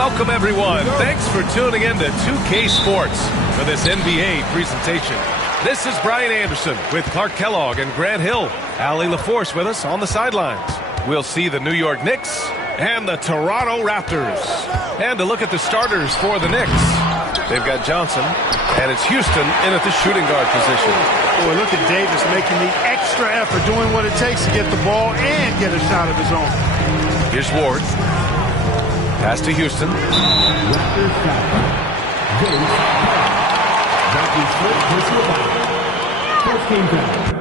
Welcome, everyone. Thanks for tuning in to 2K Sports for this NBA presentation. This is Brian Anderson with Clark Kellogg and Grant Hill. Allie LaForce with us on the sidelines. We'll see the New York Knicks and the Toronto Raptors. And to look at the starters for the Knicks, they've got Johnson, and it's Houston in at the shooting guard position. Boy, look at Davis making the extra effort, doing what it takes to get the ball and get a shot of his own. Here's Ward. Pass to Houston. First team foul.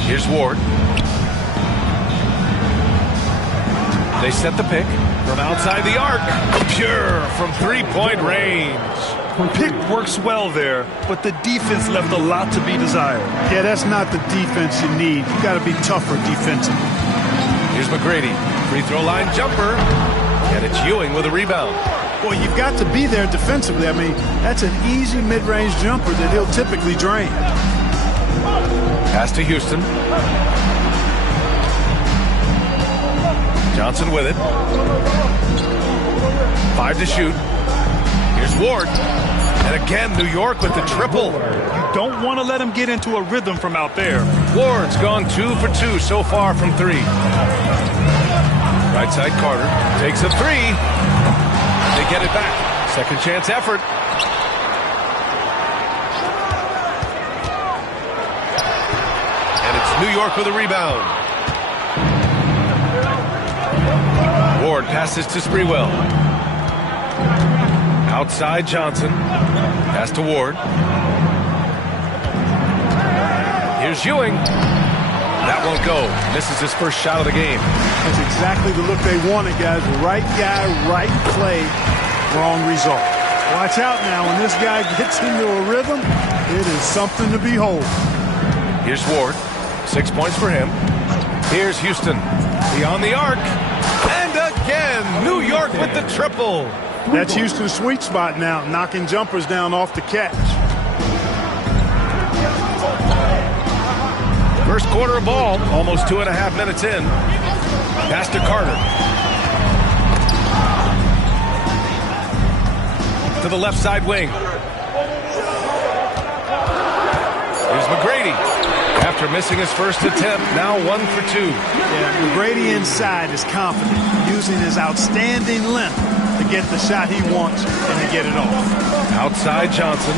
Here's Ward. They set the pick from outside the arc. Pure from three-point range. Pick works well there, but the defense left a lot to be desired. Yeah, that's not the defense you need. You got to be tougher defensively. Here's McGrady. Free throw line jumper. And it's Ewing with a rebound. Well, you've got to be there defensively. I mean, that's an easy mid-range jumper that he'll typically drain. Pass to Houston. Johnson with it. 5 to shoot. Here's Ward. And again, New York with the triple. You don't want to let him get into a rhythm from out there. Ward's gone 2 for 2 so far from 3. Right side Carter takes a 3. They get it back. Second chance effort. And it's New York with a rebound. Ward passes to Sprewell. Outside Johnson. Pass to Ward. Here's Ewing. That won't go. Misses his first shot of the game. That's exactly the look they wanted, guys. Right guy, right play, wrong result. Watch out now. When this guy gets into a rhythm, it is something to behold. Here's Ward. 6 points for him. Here's Houston. Beyond the arc. And again, New York with the triple. That's Houston's sweet spot now, knocking jumpers down off the catch. First quarter of ball, almost 2.5 minutes in. Pass to Carter. To the left side wing. Here's McGrady. After missing his first attempt, now 1 for 2. Yeah, McGrady inside is confident, using his outstanding length to get the shot he wants and to get it off. Outside Johnson.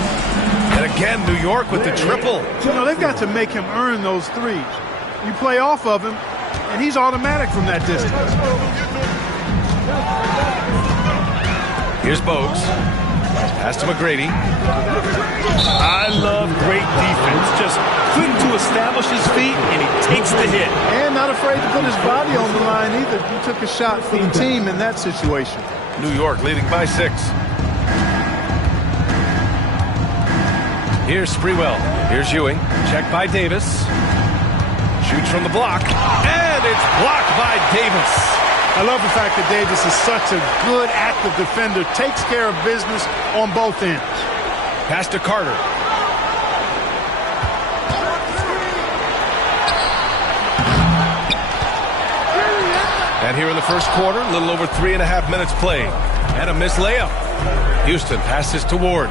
And again, New York with the triple. You know, they've got to make him earn those threes. You play off of him, and he's automatic from that distance. Here's Bogues. Pass to McGrady. I love great defense. Just quick to establish his feet, and he takes the hit. And not afraid to put his body on the line either. He took a shot for the team in that situation. New York leading by 6. Here's Sprewell. Here's Ewing. Checked by Davis. Shoots from the block. And it's blocked by Davis. I love the fact that Davis is such a good active defender. Takes care of business on both ends. Pass to Carter. And here in the first quarter, a little over 3.5 minutes played. And a missed layup. Houston passes to Ward.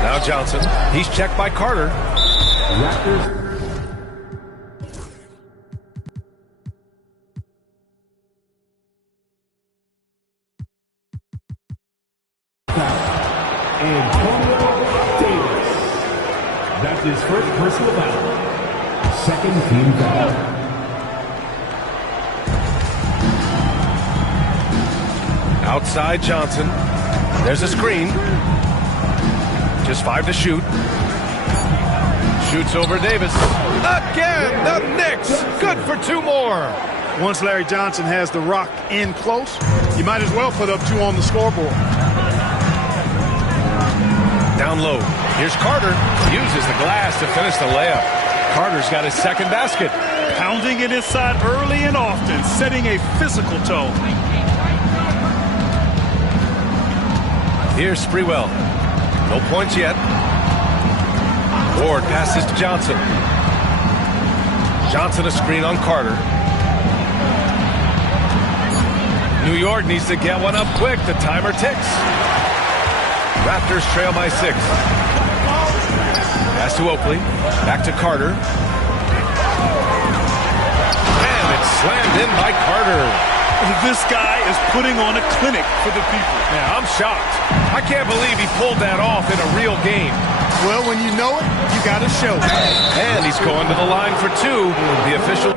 Now Johnson. He's checked by Carter. Raptors. That's his first personal foul. Second team foul. Outside Johnson. There's a screen. Just 5 to shoot. Shoots over Davis. Again, the Knicks. Good for 2 more. Once Larry Johnson has the rock in close, you might as well put up 2 on the scoreboard. Down low. Here's Carter. Uses the glass to finish the layup. Carter's got his second basket. Pounding it inside early and often, setting a physical tone. Here's Sprewell. No points yet. Ward passes to Johnson. Johnson a screen on Carter. New York needs to get one up quick. The timer ticks. Raptors trail by 6. Pass to Oakley. Back to Carter. And it's slammed in by Carter. This guy is putting on a clinic for the people. Yeah, I'm shocked. I can't believe he pulled that off in a real game. Well, when you know it, you got to show it. And he's going to the line for 2. The official.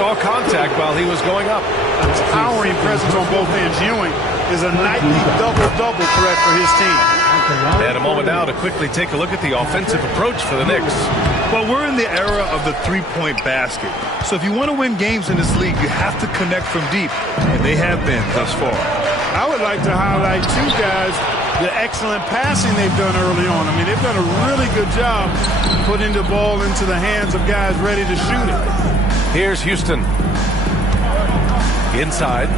Saw contact while he was going up. A towering presence on both ends. Ewing is a nightly double-double threat for his team. And a moment now to quickly take a look at the offensive approach for the Knicks. Well, we're in the era of the three-point basket. So if you want to win games in this league, you have to connect from deep. And they have been thus far. I would like to highlight 2 guys, the excellent passing they've done early on. I mean, they've done a really good job putting the ball into the hands of guys ready to shoot it. Here's Houston. Inside.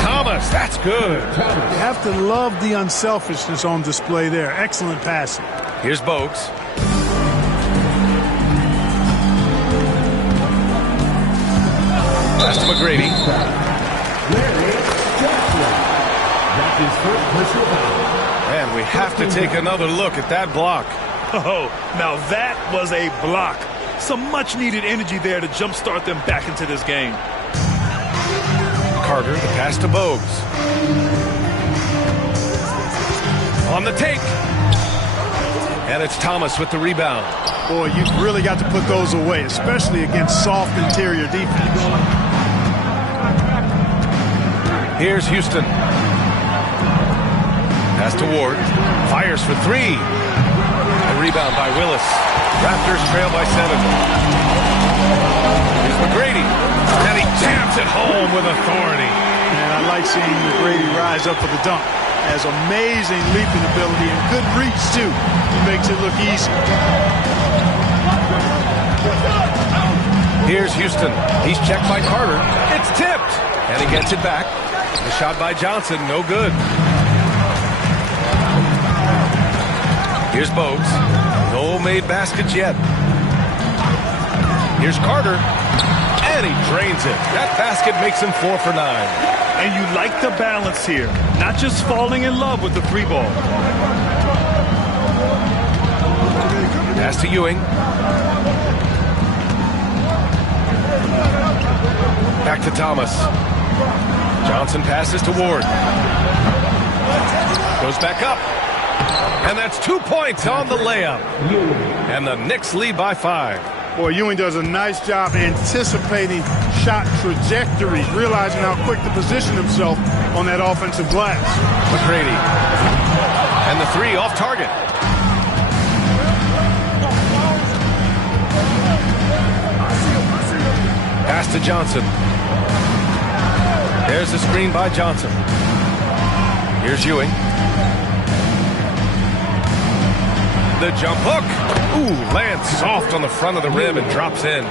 Thomas, that's good. You have to love the unselfishness on display there. Excellent passing. Here's Bogues. Pass to McGrady. And we have to take another look at that block. Oh, now that was a block. Some much-needed energy there to jumpstart them back into this game. Carter, the pass to Bogues. On the take. And it's Thomas with the rebound. Boy, you've really got to put those away, especially against soft interior defense. Here's Houston. Pass to Ward. Fires for 3. A rebound by Willis. Raptors trail by 7. Here's McGrady. And he jams it home with authority. And I like seeing McGrady rise up for the dunk. Has amazing leaping ability and good reach, too. He makes it look easy. Here's Houston. He's checked by Carter. It's tipped. And he gets it back. The shot by Johnson, no good. Here's Bogues. No made baskets yet. Here's Carter. And he drains it. That basket makes him 4 for 9. And you like the balance here. Not just falling in love with the 3-ball. Pass to Ewing. Back to Thomas. Johnson passes to Ward. Goes back up. And that's 2 points on the layup. And the Knicks lead by 5. Boy, Ewing does a nice job anticipating shot trajectories, realizing how quick to position himself on that offensive glass. McGrady. And the 3 off target. Pass to Johnson. There's the screen by Johnson. Here's Ewing. The jump hook. Ooh, lands soft on the front of the rim and drops in.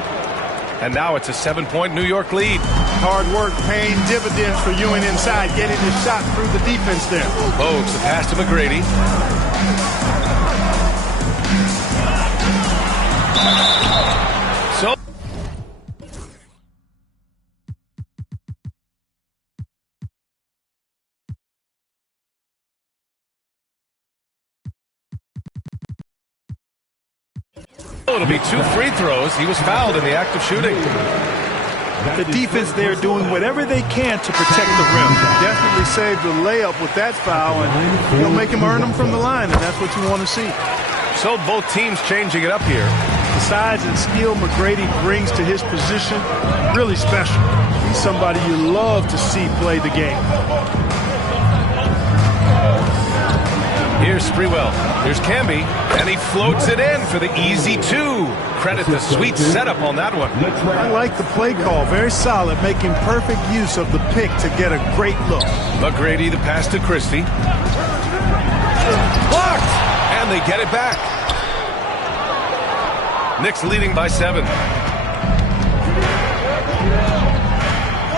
And now it's a 7-point New York lead. Hard work paying dividends for Ewing inside, getting his shot through the defense there. Bogues, the pass to McGrady. So it'll be 2 free throws. He was fouled in the act of shooting. The defense there doing whatever they can to protect the rim. Definitely saved the layup with that foul, and you'll make him earn them from the line, and that's what you want to see. So both teams changing it up here. The size and skill McGrady brings to his position, really special. He's somebody you love to see play the game. Here's Sprewell. Here's Camby, and he floats it in for the easy two. Credit the sweet setup on that one. I like the play call. Very solid, making perfect use of the pick to get a great look. McGrady, the pass to Christie. Blocked! And they get it back. Knicks leading by 7.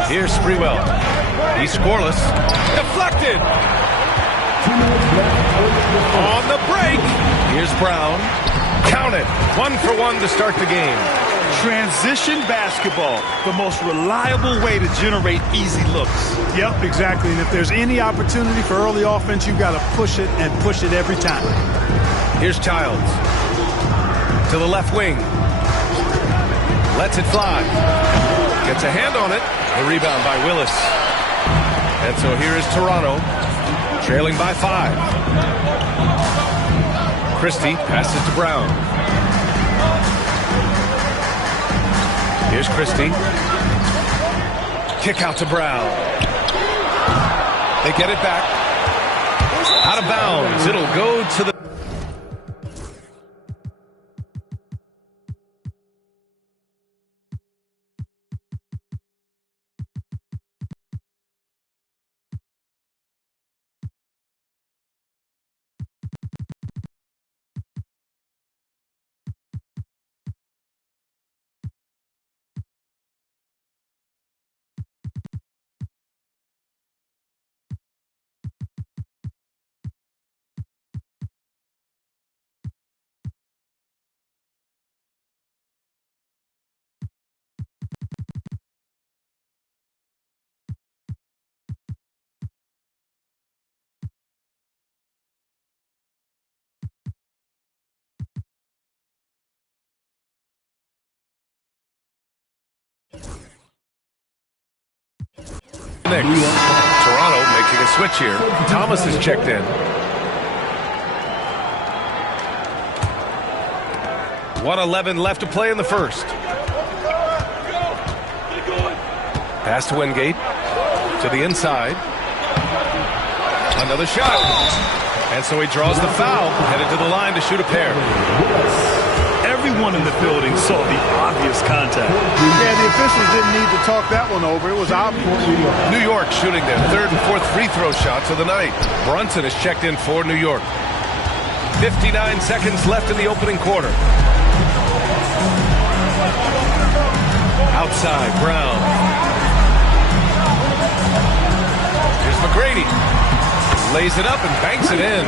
Here's Sprewell. He's scoreless. Deflected! On the break. Here's Brown. Count it. 1 for 1 to start the game. Transition basketball, the most reliable way to generate easy looks. Yep, exactly. And if there's any opportunity for early offense, you've got to push it and push it every time. Here's Childs. To the left wing. Lets it fly. Gets a hand on it. The rebound by Willis. And so here is Toronto, trailing by 5. Christie passes to Brown. Here's Christie. Kick out to Brown. They get it back. Out of bounds. It'll go to the... Knicks. Toronto making a switch here. Thomas is checked in. 1:11 left to play in the first. Pass to Wingate. To the inside. Another shot. And so he draws the foul. Headed to the line to shoot a pair. Everyone in the building saw the obvious contact. Yeah, the officials didn't need to talk that one over. It was obvious. New York shooting their 3rd and 4th free throw shots of the night. Brunson is checked in for New York. 59 seconds left in the opening quarter. Outside, Brown. Here's McGrady. Lays it up and banks it in.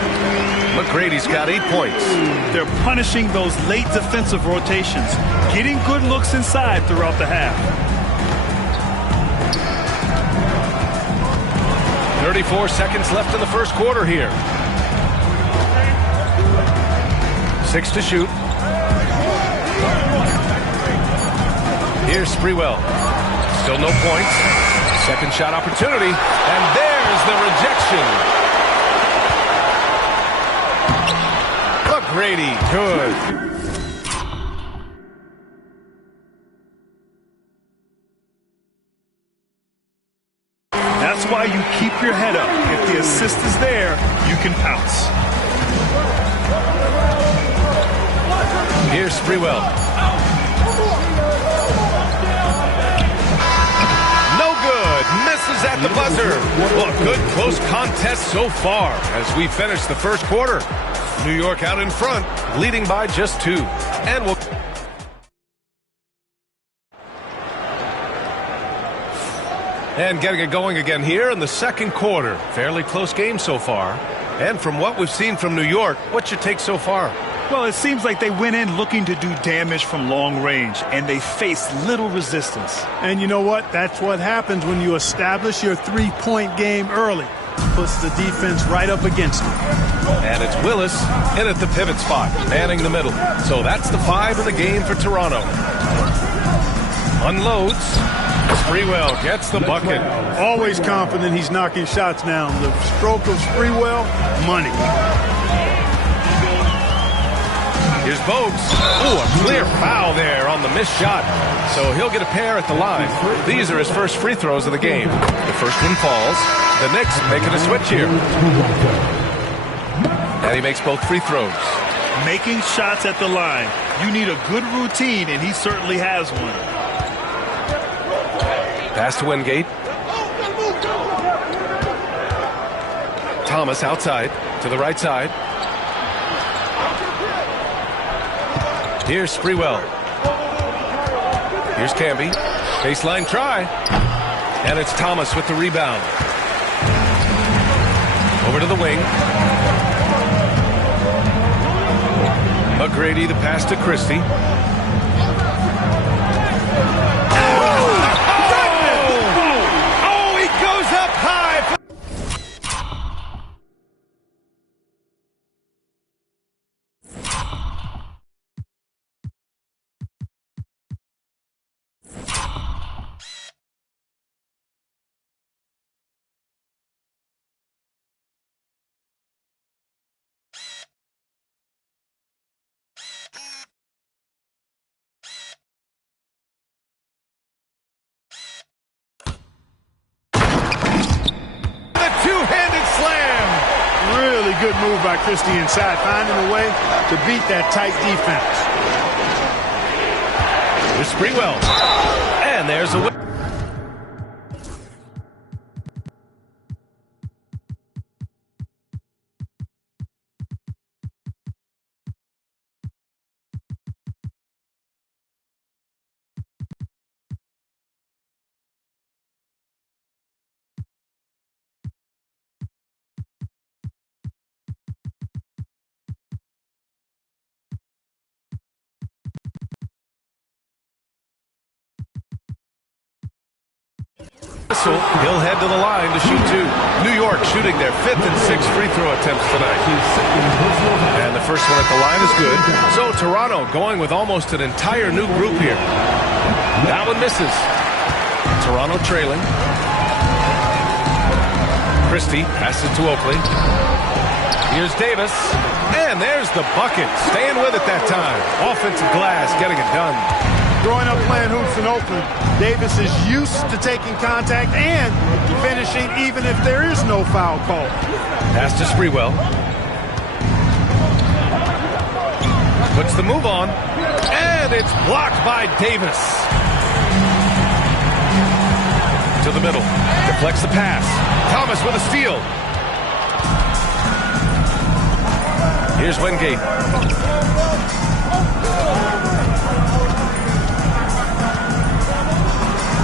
McGrady's got 8 points. They're punishing those late defensive rotations, getting good looks inside throughout the half. 34 seconds left in the first quarter here. 6 to shoot. Here's Sprewell. Still no points. Second shot opportunity. And there's the rejection. McGrady, good. That's why you keep your head up. If the assist is there, you can pounce. Here's Sprewell. No good. Misses at the buzzer. Well, a good close contest so far as we finish the first quarter. New York out in front, leading by just 2. And we'll... And getting it going again here in the second quarter. Fairly close game so far. And from what we've seen from New York, what's your take so far? Well, it seems like they went in looking to do damage from long range, and they faced little resistance. And you know what? That's what happens when you establish your three-point game early. Puts the defense right up against it. And it's Willis in at the pivot spot, manning the middle. So that's the 5 in the game for Toronto. Unloads. Sprewell gets the bucket. Always confident he's knocking shots down. The stroke of Sprewell, money. Here's Bogues. Oh, a clear foul there on the missed shot. So he'll get a pair at the line. These are his first free throws of the game. The first one falls. The Knicks making a switch here. And he makes both free throws. Making shots at the line. You need a good routine, and he certainly has one. Pass to Wingate. Thomas outside to the right side. Here's Sprewell. Here's Camby. Baseline try. And it's Thomas with the rebound. Over to the wing. McGrady the pass to Christie. Oh, he goes up high. Good move by Christie inside, finding a way to beat that tight defense. Here's Sprewell. And there's a win. He'll head to the line to shoot two. New York shooting their 5th and 6th free throw attempts tonight. And the first one at the line is good. So Toronto going with almost an entire new group here. That one misses. Toronto trailing. Christie passes to Oakley. Here's Davis. And there's the bucket. Staying with it that time. Offensive glass getting it done. Growing up playing hoops in Oakland, Davis is used to taking contact and finishing even if there is no foul call. Pass to Sprewell. Puts the move on. And it's blocked by Davis. To the middle. Deflects the pass. Thomas with a steal. Here's Wingate.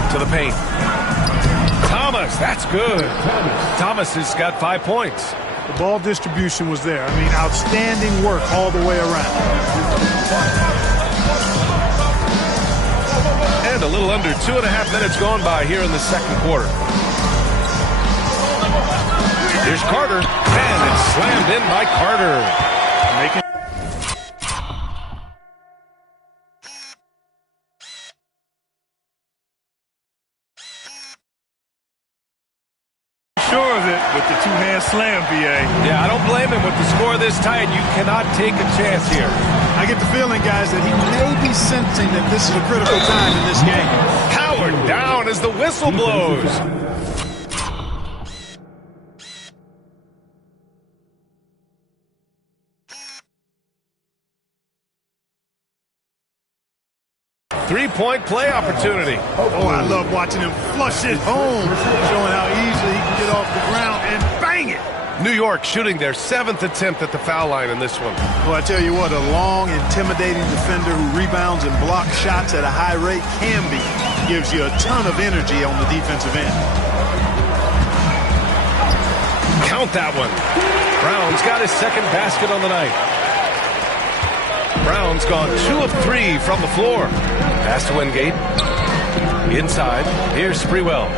To the paint. Thomas, that's good. Thomas has got 5 points. The ball distribution was there. I mean, outstanding work all the way around. And a little under 2.5 minutes gone by here in the second quarter. Here's Carter, and it's slammed in by Carter. Making sure of it with the two-hand slam, B.A. Yeah, I don't blame him with the score this tight. You cannot take a chance here. I get the feeling, guys, that he may be sensing that this is a critical time in this game. Powered down as the whistle blows. Three-point play opportunity. Oh, I love watching him flush it home, showing how easily he can get off the ground and bang it. New York shooting their 7th attempt at the foul line in this one. Well, I tell you what, a long, intimidating defender who rebounds and blocks shots at a high rate can be. Gives you a ton of energy on the defensive end. Count that one. Brown's got his second basket on the night. Brown's gone 2 of 3 from the floor. Pass to Wingate. Inside. Here's Sprewell.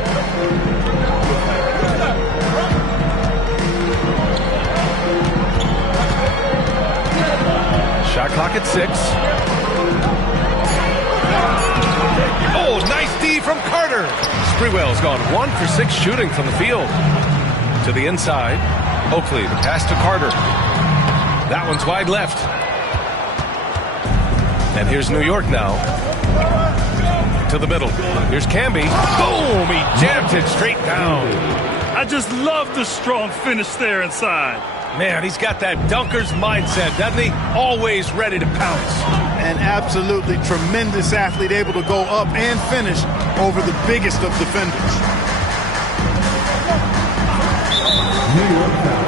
Shot clock at 6. Oh, nice D from Carter. Sprewell's gone 1 for 6 shooting from the field. To the inside. Oakley, the pass to Carter. That one's wide left. And here's New York now. To the middle. Here's Camby. Boom! He jammed it straight down. I just love the strong finish there inside. Man, he's got that dunker's mindset, doesn't he? Always ready to pounce. An absolutely tremendous athlete, able to go up and finish over the biggest of defenders. New York foul.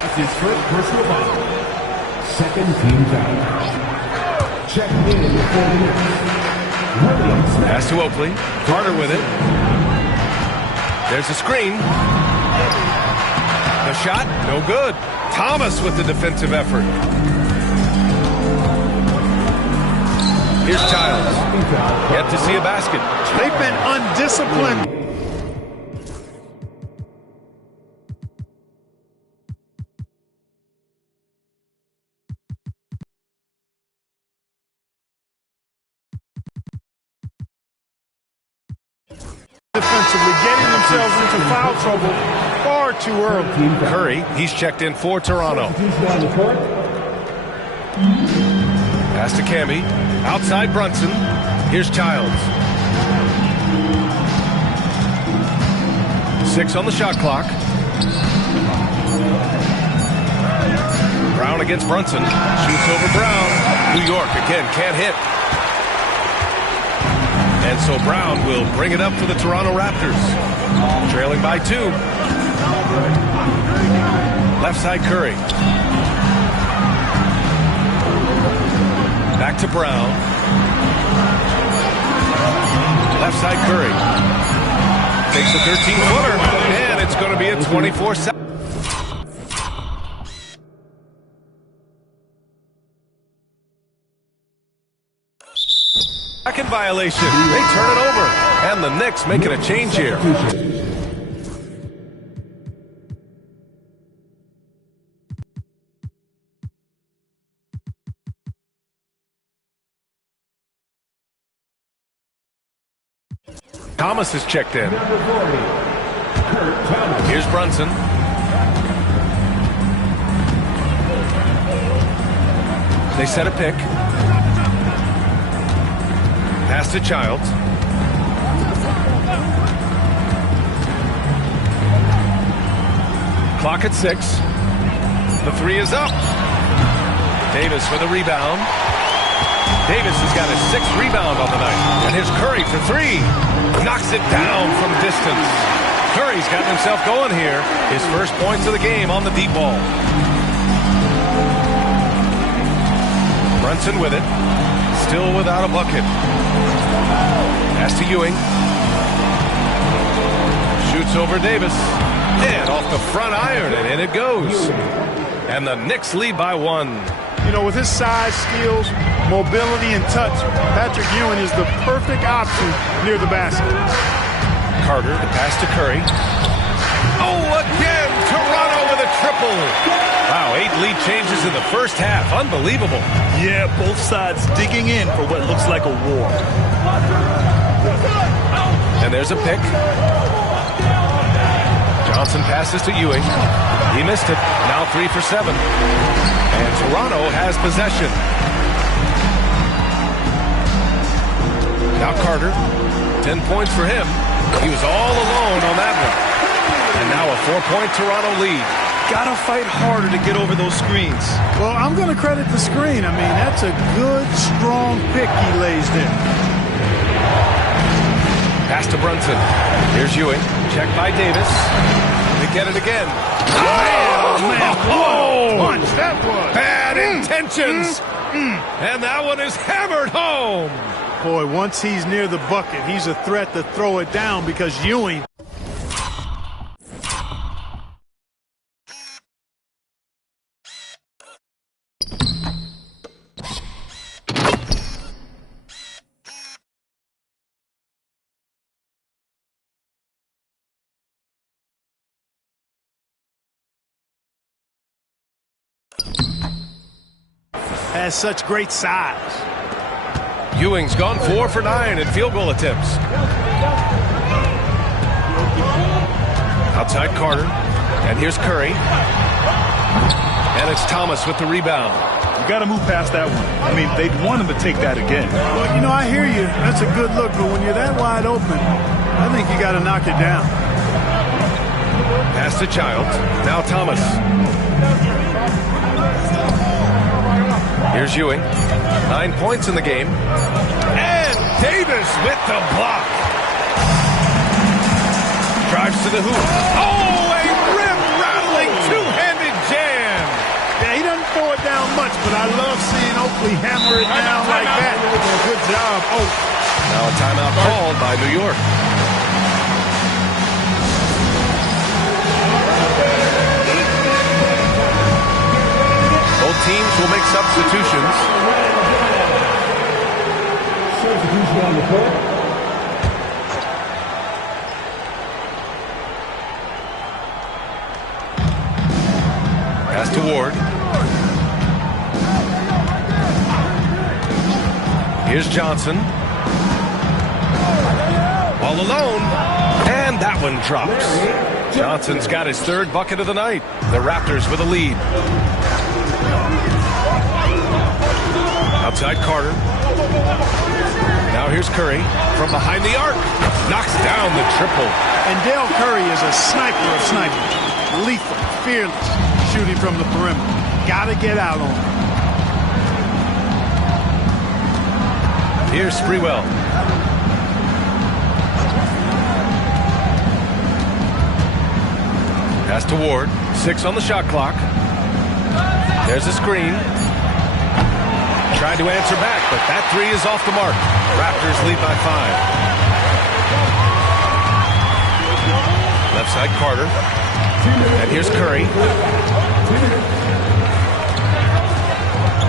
That's his first personal foul. Second team foul. Check in for the Knicks. Pass to Oakley. Carter with it. There's a screen. The shot, no good. Thomas with the defensive effort. Here's Childs. Yet to see a basket. They've been undisciplined. Defensively, getting themselves into foul trouble far too early. Curry, he's checked in for Toronto. Pass to Camby. Outside Brunson. Here's Childs. 6 on the shot clock. Brown against Brunson. Shoots over Brown. New York again can't hit. And so Brown will bring it up for the Toronto Raptors. Trailing by 2. Left side Curry. Back to Brown. Left side Curry. Takes a 13-footer. And it's going to be a 24-7. Second violation. They turn it over. And the Knicks making a change here. Thomas is checked in. Here's Brunson. They set a pick. Pass to Childs. Clock at 6. The 3 is up. Davis for the rebound. Davis has got his 6th rebound on the night. And here's Curry for 3. Knocks it down from distance. Curry's gotten himself going here. His first points of the game on the deep ball. Brunson with it. Still without a bucket. Pass to Ewing. Shoots over Davis. And off the front iron, and in it goes. And the Knicks lead by 1. You know, with his size, skills, mobility, and touch, Patrick Ewing is the perfect option near the basket. Carter, the pass to Curry. Oh, again, Toronto with a triple. Wow, 8 lead changes in the first half. Unbelievable. Yeah, both sides digging in for what looks like a war. And there's a pick. Johnson passes to Ewing. He missed it. Now 3 for 7. And Toronto has possession. Now Carter. 10 points for him. He was all alone on that one. And now a 4-point Toronto lead. Gotta fight harder to get over those screens. Well, I'm going to credit the screen. I mean, that's a good, strong pick he lays there. Pass to Brunson. Here's Ewing. Checked by Davis. They get it again. Oh, man. What a punch that was. Bad intentions. And that one is hammered home. Boy, once he's near the bucket, he's a threat to throw it down because Ewing. Has such great size. Ewing's gone 4 for 9 in field goal attempts. Outside Carter. And here's Curry. And it's Thomas with the rebound. You got to move past that one. I mean, they'd want him to take that again. Well, you know, I hear you. That's a good look, but when you're that wide open, I think you got to knock it down. Pass to Childs. Now Thomas. Here's Ewing. 9 points in the game. And Davis with the block. Drives to the hoop. Oh, a rim-rattling two-handed jam. Yeah, he doesn't throw it down much, but I love seeing Oakley hammer it down like that. Good job, Oak. Now a timeout called by New York. Both teams will make substitutions. Substitution on the court. Pass to Ward. Here's Johnson. All alone. And that one drops. Johnson's got his third bucket of the night. The Raptors with a lead. Outside Carter. Now here's Curry from behind the arc. Knocks down the triple. And Dale Curry is a sniper of snipers. Lethal, fearless, shooting from the perimeter. Got to get out on him. Here's Sprewell. Pass to Ward. 6 on the shot clock. There's a screen. Tried to answer back, but that three is off the mark. Raptors lead by 5. Left side Carter. And here's Curry.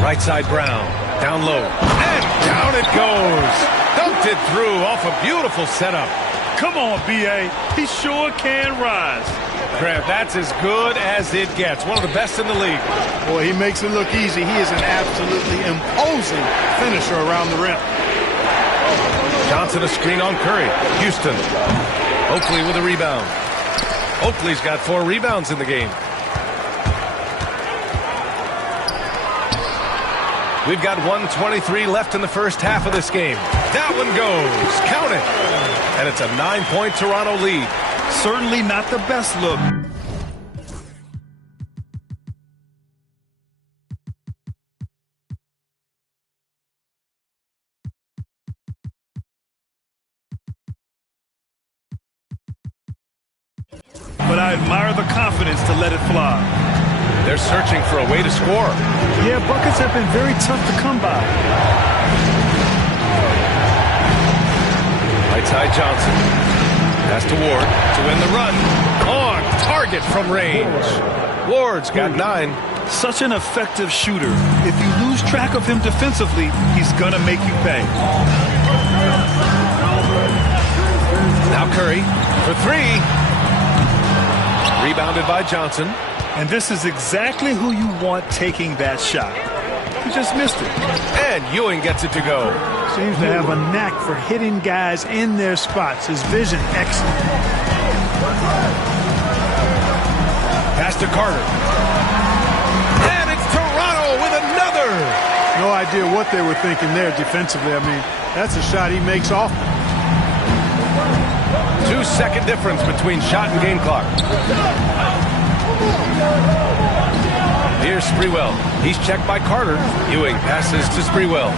Right side Brown. Down low. And down it goes. Dunked it through off a beautiful setup. Come on, B.A. He sure can rise. Graham, that's as good as it gets. One of the best in the league. Boy, he makes it look easy. He is an absolutely imposing finisher around the rim. Johnson a screen on Curry. Houston. Oakley with a rebound. Oakley's got 4 rebounds in the game. We've got 1:23 left in the first half of this game. That one goes. Count it. And it's a 9-point Toronto lead. Certainly not the best look. But I admire the confidence to let it fly. They're searching for a way to score. Yeah, buckets have been very tough to come by. Right side Johnson. Pass to Ward to win the run. On target from range. Ward's got 9. Such an effective shooter. If you lose track of him defensively, he's going to make you pay. Now Curry for 3. Rebounded by Johnson. And this is exactly who you want taking that shot. He just missed it. And Ewing gets it to go. Seems to have a knack for hitting guys in their spots. His vision, excellent. Pass to Carter. And it's Toronto with another. No idea what they were thinking there defensively. I mean, that's a shot he makes often. 2-second difference between shot and game clock. Here's Sprewell. He's checked by Carter. Ewing passes to Sprewell.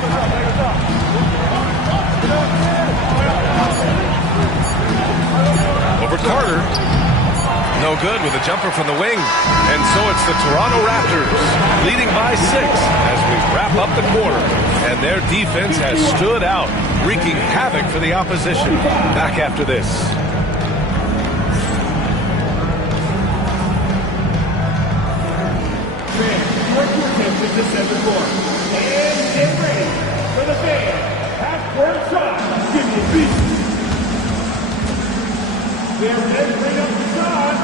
Over Carter. No good with a jumper from the wing. And so it's the Toronto Raptors leading by 6 as we wrap up the quarter. And their defense has stood out, wreaking havoc for the opposition. Back after this. To center court. And get ready for the fan. Half-court shot. Give me a beat. They're ready to bring up the shot.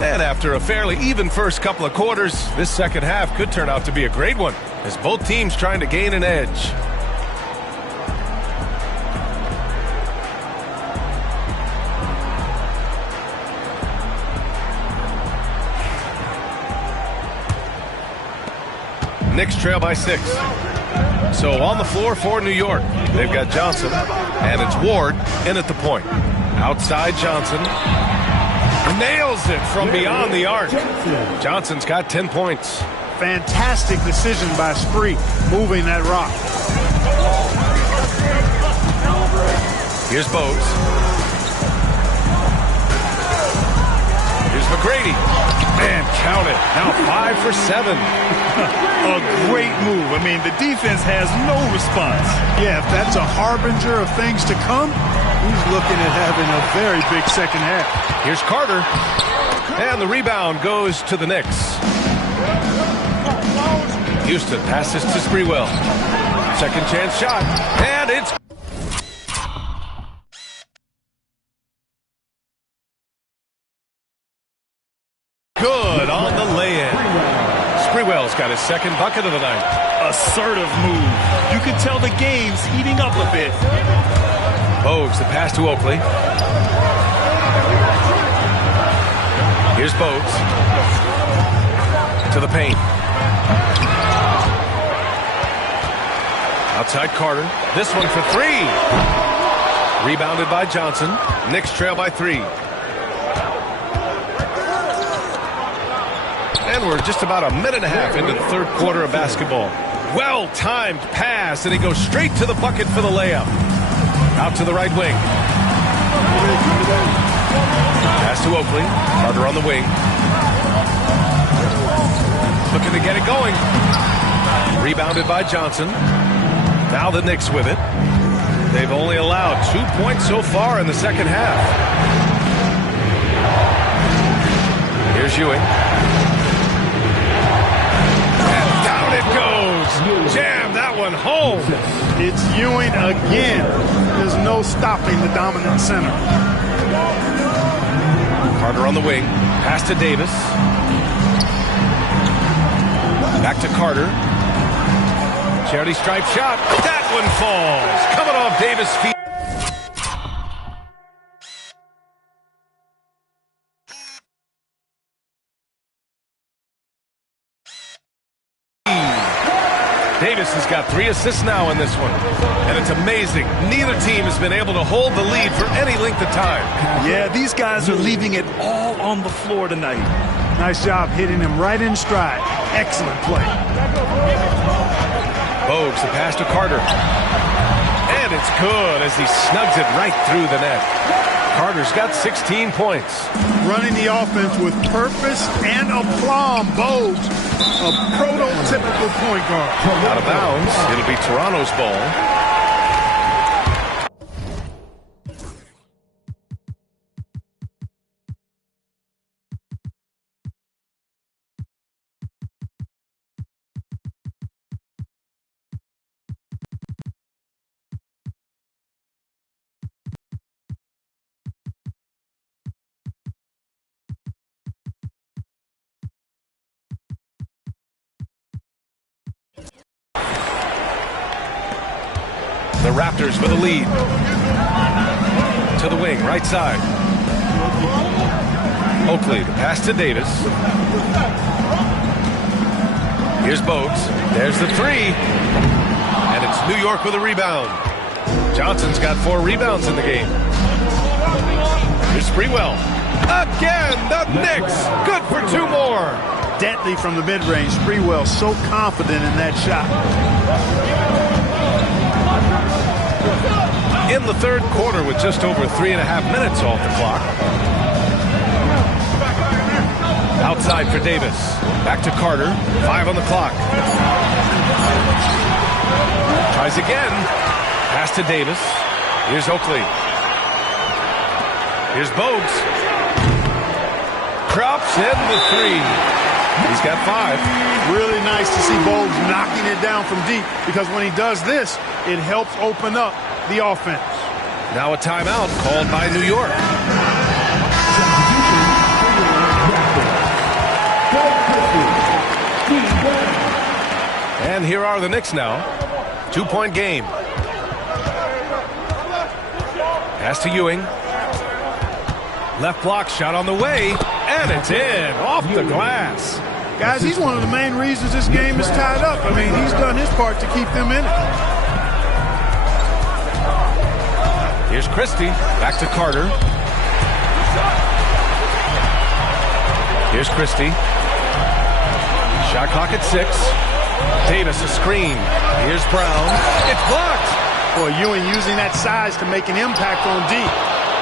And after a fairly even first couple of quarters, this second half could turn out to be a great one, as both teams trying to gain an edge. Knicks trail by 6. So on the floor for New York, they've got Johnson, and it's Ward in at the point. Outside Johnson. Nails it from beyond the arc. Johnson's got 10 points. Fantastic decision by Spree, moving that rock. Here's Bogues. Here's McGrady. And count it. Now 5 for 7. A great move. I mean, the defense has no response. Yeah, if that's a harbinger of things to come, he's looking at having a very big second half. Here's Carter. And the rebound goes to the Knicks. Houston passes to Sprewell. Second chance shot. And it's good on the lay-in. Sprewell's got his second bucket of the night. Assertive move. You can tell the game's heating up a bit. Bogues, the pass to Oakley. Here's Bogues. To the paint. Outside Carter. This one for 3. Rebounded by Johnson. Knicks trail by 3. And we're just about a minute and a half into the third quarter of basketball. Well-timed pass, and he goes straight to the bucket for the layup. Out to the right wing. Pass to Oakley. Carter on the wing. Looking to get it going. Rebounded by Johnson. Now the Knicks with it. They've only allowed 2 points so far in the second half. Here's Ewing. It goes. Jam that one home. It's Ewing again. There's no stopping the dominant center. Carter on the wing. Pass to Davis. Back to Carter. Charity stripe shot. That one falls. Coming off Davis' feet. Davis has got 3 assists now in this one. And it's amazing. Neither team has been able to hold the lead for any length of time. Yeah, these guys are leaving it all on the floor tonight. Nice job hitting him right in stride. Excellent play. Bogues, the pass to Carter. And it's good as he snugs it right through the net. Carter's got 16 points. Running the offense with purpose and aplomb. Bogues, a prototypical point guard. Out of bounds. It'll be Toronto's ball. The Raptors for the lead. To the wing, right side. Oakley, the pass to Davis. Here's Bogues. There's the 3. And it's New York with a rebound. Johnson's got 4 rebounds in the game. Here's Sprewell. Again, the Knicks. Good for 2 more. Deadly from the mid-range. Sprewell so confident in that shot. In the third quarter with just over 3.5 minutes off the clock. Outside for Davis. Back to Carter. 5 on the clock. Tries again. Pass to Davis. Here's Oakley. Here's Bogues. Drops in the 3. He's got 5. Really nice to see Bogues knocking it down from deep, because when he does this, it helps open up the offense. Now a timeout called by New York. And here are the Knicks now. 2-point game. Pass to Ewing. Left block shot on the way. And it's in. Off the glass. Guys, he's one of the main reasons this game is tied up. I mean, he's done his part to keep them in it. Here's Christie. Back to Carter. Here's Christie. Shot clock at 6. Davis a screen. Here's Brown. It's blocked. Boy, Ewing using that size to make an impact on D.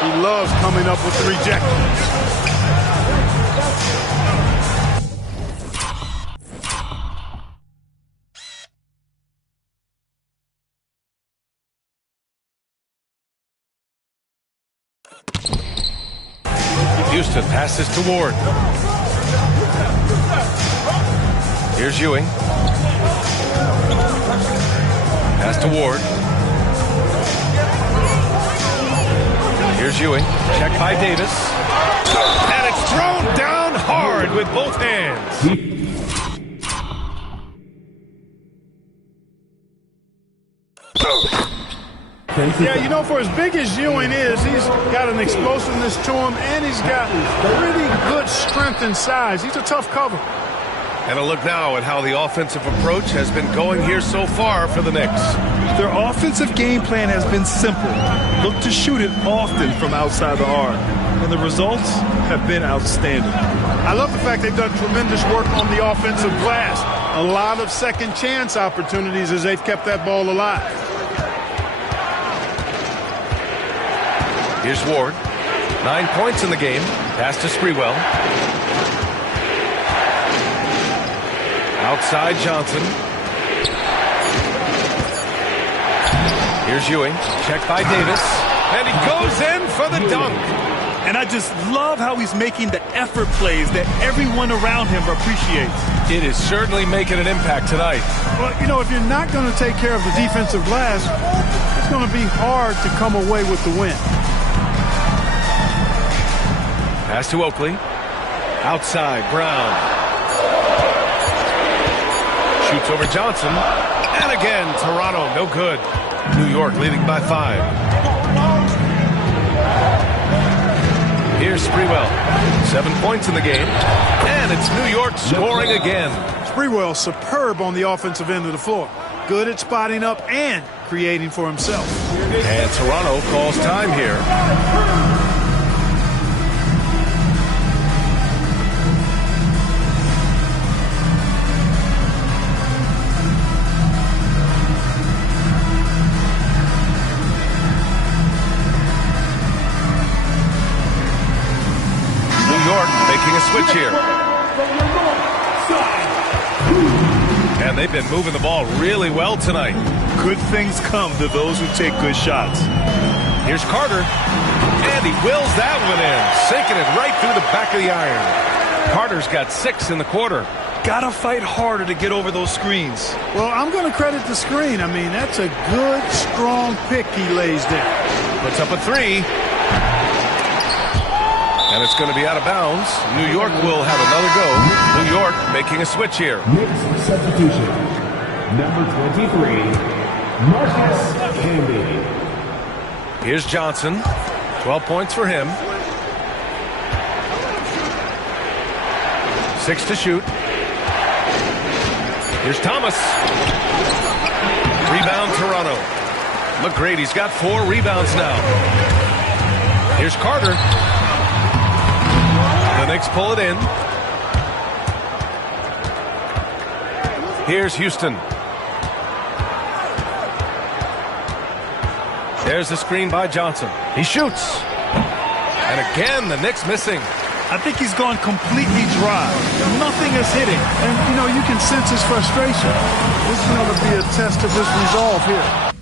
He loves coming up with the rejections. Houston passes to Ward. Here's Ewing. Pass to Ward. Here's Ewing. Check by Davis. And it's thrown down hard with both hands. Yeah, you know, for as big as Ewing is, he's got an explosiveness to him, and he's got pretty good strength and size. He's a tough cover. And a look now at how the offensive approach has been going here so far for the Knicks. Their offensive game plan has been simple. Look to shoot it often from outside the arc. And the results have been outstanding. I love the fact they've done tremendous work on the offensive glass. A lot of second chance opportunities as they've kept that ball alive. Here's Ward. 9 points in the game. Pass to Sprewell. Outside Johnson. Here's Ewing. Checked by Davis. And he goes in for the dunk. And I just love how he's making the effort plays that everyone around him appreciates. It is certainly making an impact tonight. Well, you know, if you're not going to take care of the defensive glass, it's going to be hard to come away with the win. Pass to Oakley. Outside, Brown. Shoots over Johnson. And again, Toronto, no good. New York leading by 5. Here's Sprewell. 7 points in the game. And it's New York scoring again. Sprewell superb on the offensive end of the floor. Good at spotting up and creating for himself. And Toronto calls time here. Making a switch here. And they've been moving the ball really well tonight. Good things come to those who take good shots. Here's Carter. And he wills that one in, sinking it right through the back of the iron. Carter's got 6 in the quarter. Gotta fight harder to get over those screens. Well, I'm going to credit the screen. I mean, that's a good, strong pick he lays there. Puts up a 3. And it's going to be out of bounds. New York will have another go. New York making a switch here. Knicks substitution. Number 23, Marcus Camby. Here's Johnson. 12 points for him. 6 to shoot. Here's Thomas. Rebound Toronto. McGrady's got 4 rebounds now. Here's Carter. The Knicks pull it in. Here's Houston. There's the screen by Johnson. He shoots. And again, the Knicks missing. I think he's gone completely dry. Nothing is hitting. And, you know, you can sense his frustration. This is going to be a test of his resolve here.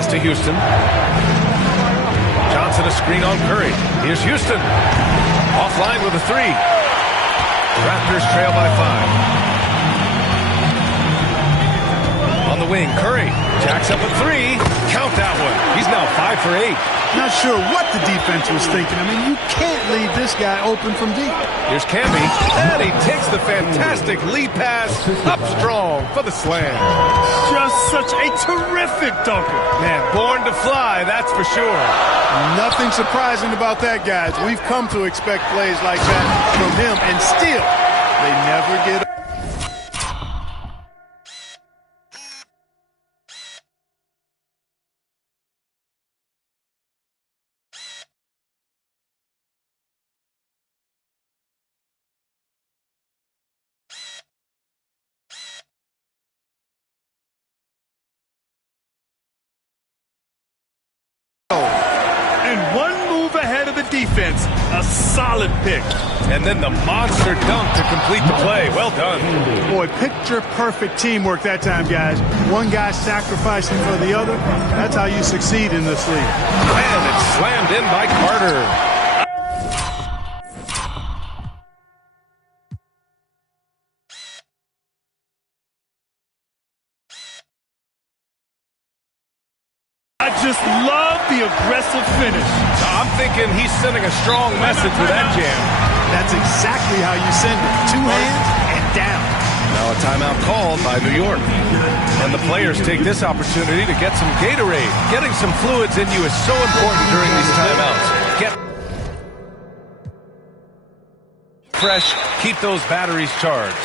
To Houston. Johnson a screen on Curry. Here's Houston. Offline with a 3. Raptors trail by 5. On the wing, Curry. Jacks up with 3. Count that one. He's now 5 for 8. Not sure what the defense was thinking. I mean, you can't leave this guy open from deep. Here's Camby, and he takes the fantastic lead pass up strong for the slam. Just such a terrific dunker. Man, born to fly, that's for sure. Nothing surprising about that, guys. We've come to expect plays like that from him, and still, they never get. And one move ahead of the defense. A solid pick. And then the monster dunk to complete the play. Well done. Boy, picture-perfect teamwork that time, guys. One guy sacrificing for the other. That's how you succeed in this league. And it's slammed in by Carter. I just love the aggressive finish. I'm thinking he's sending a strong message with that jam. That's exactly how you send it. 2 hands and down. Now a timeout called by New York. And the players take this opportunity to get some Gatorade. Getting some fluids in you is so important during these timeouts. Get fresh, keep those batteries charged.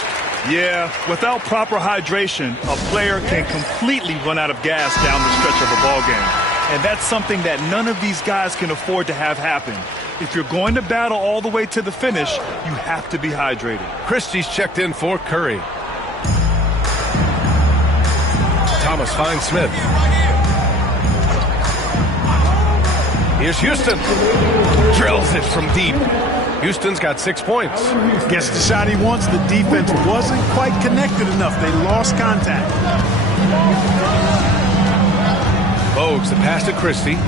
Yeah, without proper hydration, a player can completely run out of gas down the stretch of a ball game. And that's something that none of these guys can afford to have happen. If you're going to battle all the way to the finish, you have to be hydrated. Christie's checked in for Curry. Thomas finds Smith. Here's Houston. Drills it from deep. Houston's got 6 points. Gets the shot he wants. The defense wasn't quite connected enough. They lost contact. Bogues the pass to Christie.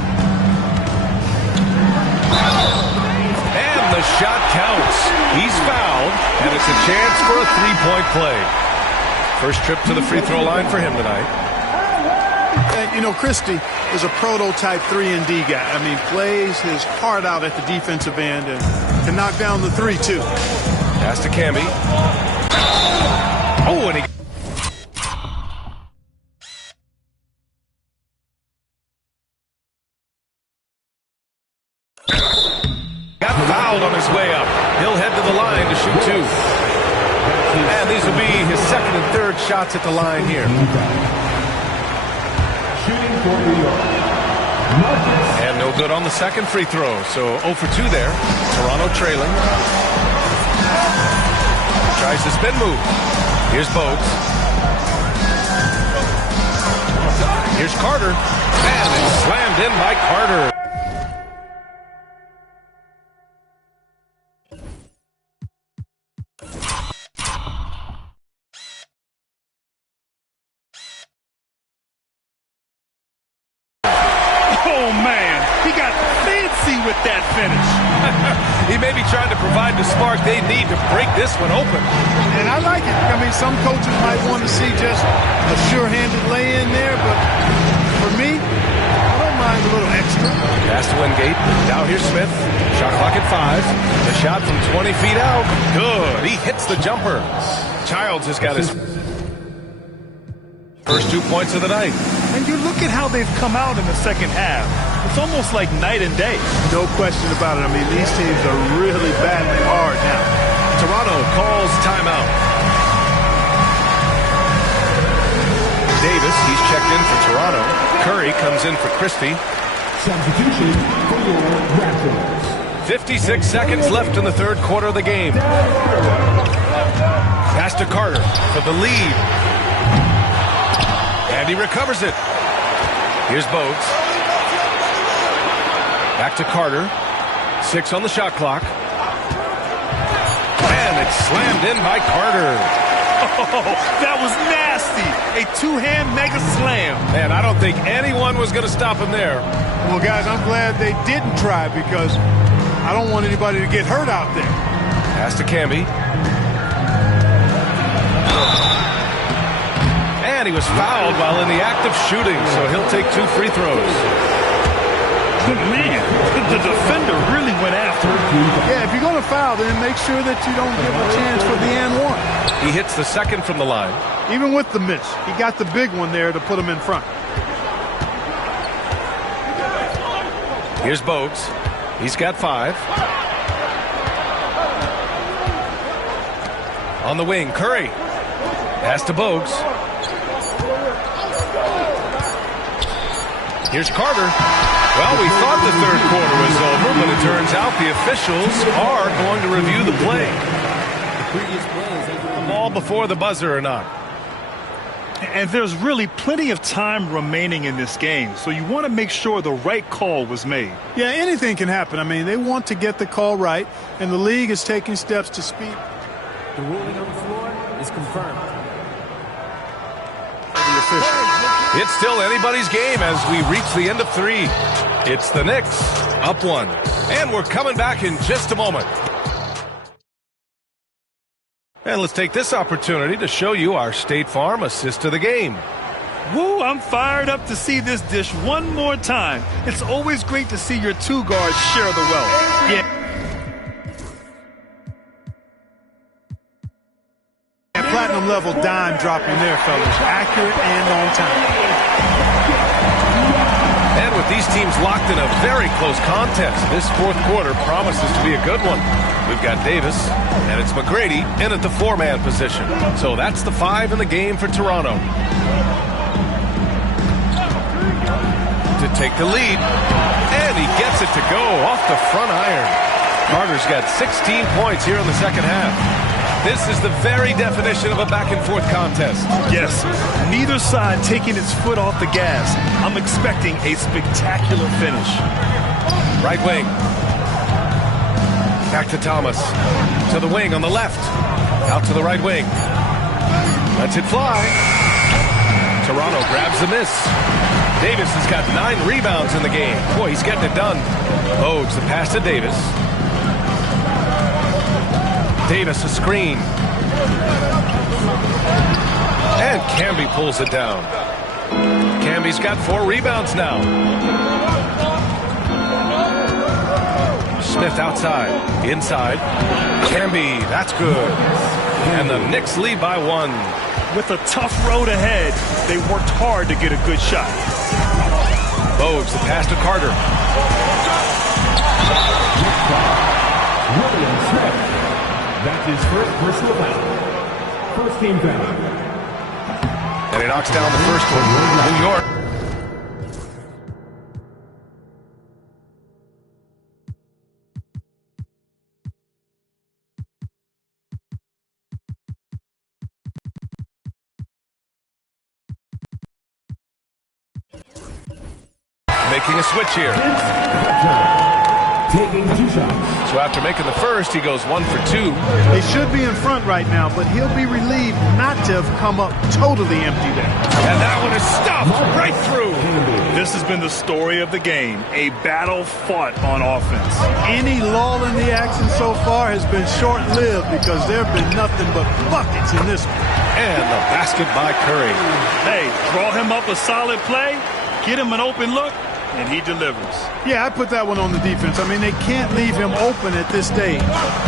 And the shot counts. He's fouled, and it's a chance for a three-point play. First trip to the free throw line for him tonight. And, you know, Christie is a prototype 3-and-D guy. I mean, plays his heart out at the defensive end and can knock down the 3, too. Pass to Camby. Oh, and he... got fouled on his way up. He'll head to the line to shoot 2. And these will be his second and third shots at the line here. Shooting for New York. And no good on the second free throw. So 0 for 2 there. Toronto trailing. Tries the spin move. Here's Bogues. Here's Carter. And it's slammed in by Carter. Oh, man, he got fancy with that finish. He may be trying to provide the spark they need to break this one open. And I like it. I mean, some coaches might want to see just a sure-handed lay-in there, but for me, I don't mind a little extra. Pass to Wingate. Now here's Smith. Shot clock at 5. The shot from 20 feet out. Good. He hits the jumper. Childs has got his first 2 points of the night. And you look at how they've come out in the second half. It's almost like night and day. No question about it. I mean, these teams are really battling hard now. Toronto calls timeout. Davis, he's checked in for Toronto. Curry comes in for Christie. Substitution for your Raptors. 56 seconds left in the third quarter of the game. Pass to Carter for the lead. And he recovers it. Here's Bogues. Back to Carter. 6 on the shot clock. And it's slammed in by Carter. Oh, that was nasty. A two-hand mega slam. Man, I don't think anyone was going to stop him there. Well, guys, I'm glad they didn't try because I don't want anybody to get hurt out there. Pass to Camby. And he was fouled while in the act of shooting, so he'll take 2 free throws. Good man. The defender really went after him. Yeah, if you're going to foul, then make sure that you don't give a chance for the and one. He hits the second from the line. Even with the miss, he got the big one there to put him in front. Here's Bogues. He's got 5. On the wing, Curry. Pass to Bogues. Here's Carter. Well, we thought the third quarter was over, but it turns out the officials are going to review the play. The ball before the buzzer or not. And there's really plenty of time remaining in this game, so you want to make sure the right call was made. Yeah, anything can happen. I mean, they want to get the call right, and the league is taking steps to speed. The ruling on the floor is confirmed. The official. It's still anybody's game as we reach the end of 3. It's the Knicks up 1. And we're coming back in just a moment. And let's take this opportunity to show you our State Farm assist of the game. Woo, I'm fired up to see this dish one more time. It's always great to see your 2 guards share the wealth. Yeah. Platinum level dime dropping there, fellas. Accurate and on time. And with these teams locked in a very close contest, this fourth quarter promises to be a good one. We've got Davis, and it's McGrady in at the 4-man position. So that's the 5 in the game for Toronto. To take the lead, and he gets it to go off the front iron. Carter's got 16 points here in the second half. This is the very definition of a back-and-forth contest. Yes, neither side taking its foot off the gas. I'm expecting a spectacular finish. Right wing. Back to Thomas. To the wing on the left. Out to the right wing. Lets it fly. Toronto grabs the miss. Davis has got 9 rebounds in the game. Boy, he's getting it done. Bogues the pass to Davis. Davis a screen. And Camby pulls it down. Camby's got 4 rebounds now. Smith outside. Inside. Camby, that's good. And the Knicks lead by 1. With a tough road ahead, they worked hard to get a good shot. Bogues the pass to Carter. William Smith. That's his first personal foul. First team foul. And he knocks down the first one. New York. Making a switch here. Taking 2 shots. So after making the first, he goes 1 for 2. They should be in front right now, but he'll be relieved not to have come up totally empty there. And that one is stuffed right through. This has been the story of the game, a battle fought on offense. Any lull in the action so far has been short-lived because there have been nothing but buckets in this one. And the basket by Curry. Hey, draw him up a solid play, get him an open look, and he delivers. Yeah, I put that one on the defense. I mean, they can't leave him open at this stage.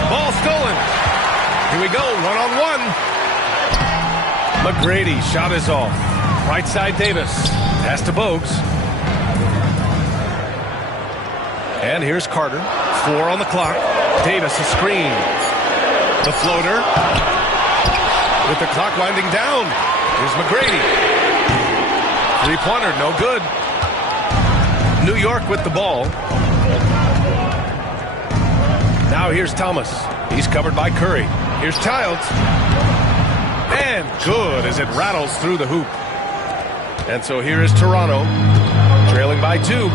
Ball stolen. Here we go, 1-on-1. McGrady, shot is off. Right side Davis. Pass to Bogues. And here's Carter. 4 on the clock. Davis a screen. The floater. With the clock winding down. Here's McGrady. 3-pointer, no good. New York with the ball. Now here's Thomas. He's covered by Curry. Here's Childs. And good as it rattles through the hoop. And so here is Toronto, trailing by 2.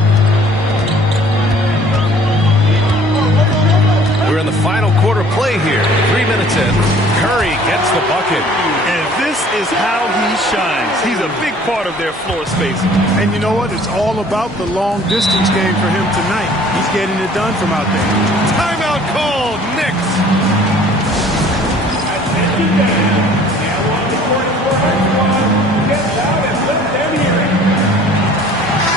We're in the final quarter play here. 3 minutes in. Curry gets the bucket. And this is how he shines. He's a big part of their floor spacing. And you know what? It's all about the long distance game for him tonight. He's getting it done from out there. Timeout called, Knicks. Now on the court for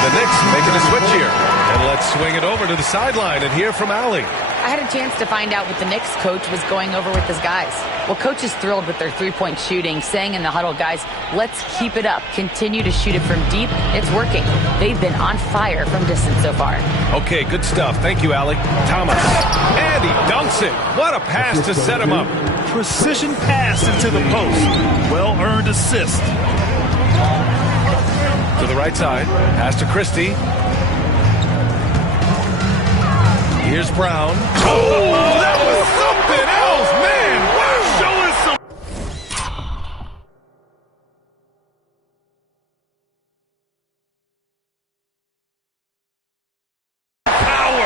The Knicks making a switch here. And let's swing it over to the sideline and hear from Allie. I had a chance to find out what the Knicks coach was going over with his guys. Well, coach is thrilled with their three-point shooting, saying in the huddle, guys, let's keep it up. Continue to shoot it from deep. It's working. They've been on fire from distance so far. Okay, good stuff. Thank you, Allie. Thomas. And he dunks it. What a pass to set him up. Precision pass into the post. Well-earned assist. To the right side. Pass to Christie. Here's Brown. Oh, that was something else, man. Wow. Showing some power.